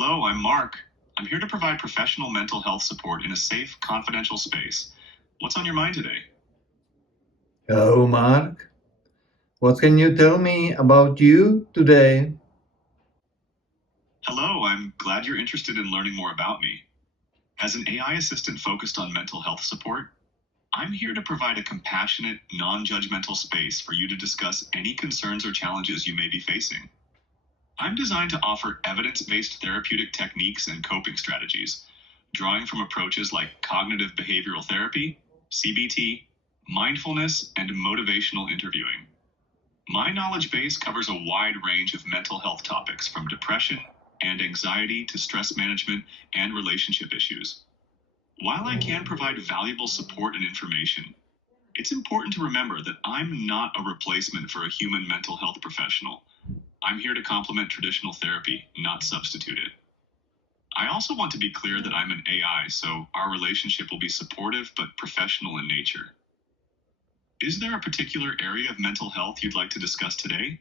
Hello, I'm Mark. I'm here to provide professional mental health support in a safe, confidential space. What's on your mind today? Hello, Mark. What can you tell me about you today? Hello, I'm glad you're interested in learning more about me. As an AI assistant focused on mental health support, I'm here to provide a compassionate, non-judgmental space for you to discuss any concerns or challenges you may be facing. I'm designed to offer evidence-based therapeutic techniques and coping strategies, drawing from approaches like cognitive behavioral therapy, CBT, mindfulness, and motivational interviewing. My knowledge base covers a wide range of mental health topics from depression and anxiety to stress management and relationship issues. While I can provide valuable support and information, it's important to remember that I'm not a replacement for a human mental health professional. I'm here to complement traditional therapy, not substitute it. I also want to be clear that I'm an AI, so our relationship will be supportive but professional in nature. Is there a particular area of mental health you'd like to discuss today?